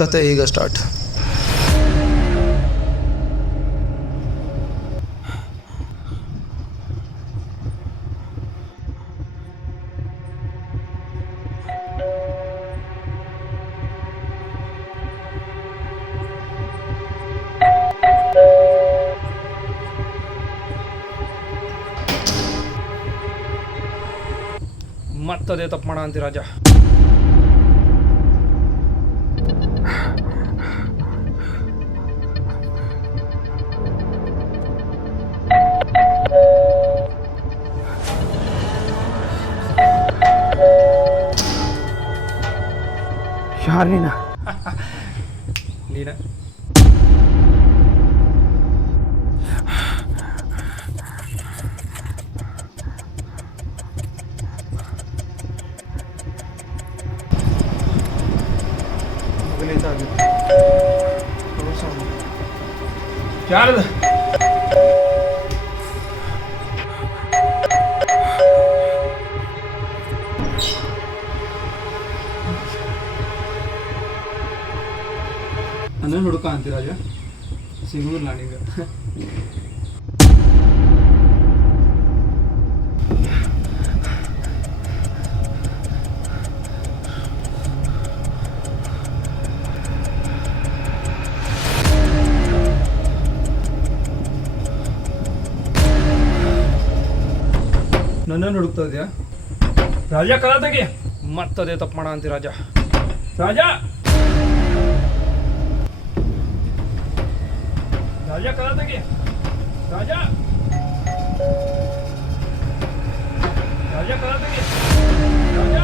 ಕತೆ ಈಗ ಸ್ಟಾರ್ಟ್. ಮತ್ತದೇ ತಪ್ಪು ಮಾಡ ಅಂತಿ ರಾಜ. ಯಾರು ನೀನ? ನೀನ ಯಾರದ? ನನ್ನ ಹುಡುಕ ಅಂತಿ ರಾಜ, ಸಿಗುದಿಲ್ಲ ನಿಂಗೆ. ನನ್ನನ್ನು ಹುಡುಕ್ತಾ ಇದೆಯಾ ರಾಜ? ಕದ ತೆಗಿ. ಮತ್ತದೇ ತಪ್ಪು ಮಾಡ ಅಂತಿ ರಾಜ. ರಾಜ ರಾಜ ಕದ ತೆಗಿ. ರಾಜ ರಾಜ ಕದ ತೆಗಿ. ರಾಜ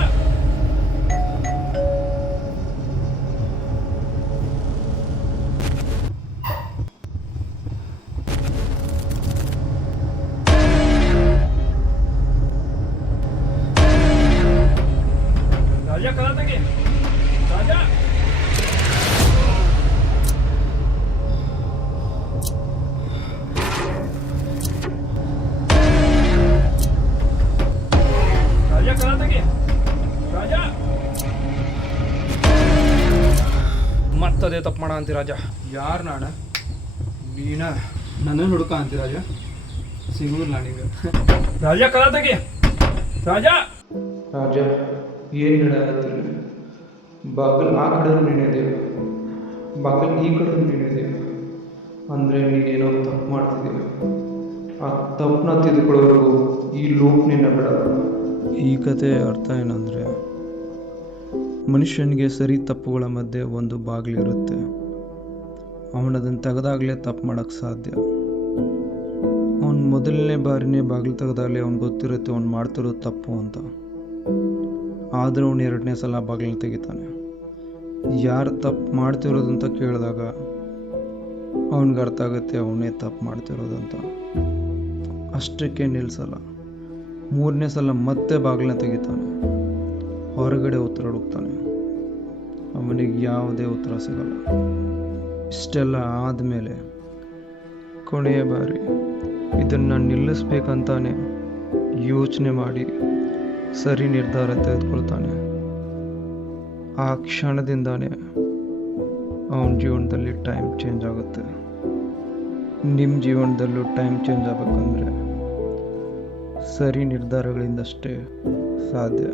ರಾಜ ಕದ ತೆಗಿ. ರಾಜ ರಾಜ ಕದ ತೆಗಿ. ರಾಜ ಮತ್ತದೇ ತಪ್ಪು ಮಾಡ ಅಂತಿ ರಾಜ. ಯಾರು ನಾಡ? ನೀನ ನನ್ನನ್ನು ಹುಡುಕ ಅಂತಿ ರಾಜ, ಸಿಗುದಿಲ್ಲ ನಿಂಗೆ. ರಾಜ ಕದ ತೆಗಿ. ರಾಜ ರಾಜ ಏನು ಹೇಳತ್ತಿಲ್ಲ. ಬಾಗಿಲು ಆ ಕಡೆ ನೀನಿದೆಯಾ, ಬಾಗಿಲು ಈ ಕಡೆ ನೀನಿದೆಯಾ ಅಂದರೆ ನೀನೇನೋ ತಪ್ಪು ಮಾಡ್ತಿದ್ದೀಯ. ಆ ತಪ್ಪನ್ನ ತಿದ್ಕೊಳ್ಳೋವರೆಗೂ ಈ ಲೂಪ್ ನಿನ್ನ ಬಿಡಲ್ಲ. ಈ ಕತೆ ಅರ್ಥ ಏನಂದರೆ, ಮನುಷ್ಯನಿಗೆ ಸರಿ ತಪ್ಪುಗಳ ಮಧ್ಯೆ ಒಂದು ಬಾಗಿಲಿರುತ್ತೆ. ಅವನದನ್ನು ತೆಗೆದಾಗಲೇ ತಪ್ಪು ಮಾಡೋಕ್ಕೆ ಸಾಧ್ಯ. ಅವನು ಮೊದಲನೇ ಬಾರಿನೇ ಬಾಗಿಲು ತೆಗೆದಾಗಲೇ ಅವ್ನು ಗೊತ್ತಿರುತ್ತೆ ಅವ್ನು ಮಾಡ್ತಿರೋದು ತಪ್ಪು ಅಂತ. ಆದರೂ ಅವನು ಎರಡನೇ ಸಲ ಬಾಗಿಲು ತೆಗಿತಾನೆ. ಯಾರು ತಪ್ಪು ಮಾಡ್ತಿರೋದಂತ ಕೇಳಿದಾಗ ಅವನಿಗೆ ಅರ್ಥ ಆಗುತ್ತೆ ಅವನೇ ತಪ್ಪು ಮಾಡ್ತಿರೋದಂತ. ಅಷ್ಟಕ್ಕೆ ನಿಲ್ಲಿಸಲ್ಲ. ಮೂರನೇ ಸಲ ಮತ್ತೆ ಬಾಗಿಲನ್ನ ತೆಗಿತಾನೆ. ಹೊರಗಡೆ ಉತ್ತರ ಹುಡುಕ್ತಾನೆ. ಅವನಿಗೆ ಯಾವುದೇ ಉತ್ತರ ಸಿಗಲ್ಲ. ಇಷ್ಟೆಲ್ಲ ಆದಮೇಲೆ ಕೊನೆಯ ಬಾರಿ ಇದನ್ನು ನಿಲ್ಲಿಸ್ಬೇಕಂತಾನೆ ಯೋಚನೆ ಮಾಡಿ ಸರಿ ನಿರ್ಧಾರ ತೆಗೆದುಕೊಳ್ತಾನೆ. ಆ ಕ್ಷಣದಿಂದಾನೇ ಅವನ ಜೀವನದಲ್ಲಿ ಟೈಮ್ ಚೇಂಜ್ ಆಗುತ್ತೆ. ನಿಮ್ಮ ಜೀವನದಲ್ಲೂ ಟೈಮ್ ಚೇಂಜ್ ಆಗಬೇಕಂದ್ರೆ ಸರಿ ನಿರ್ಧಾರಗಳಿಂದಷ್ಟೇ ಸಾಧ್ಯ.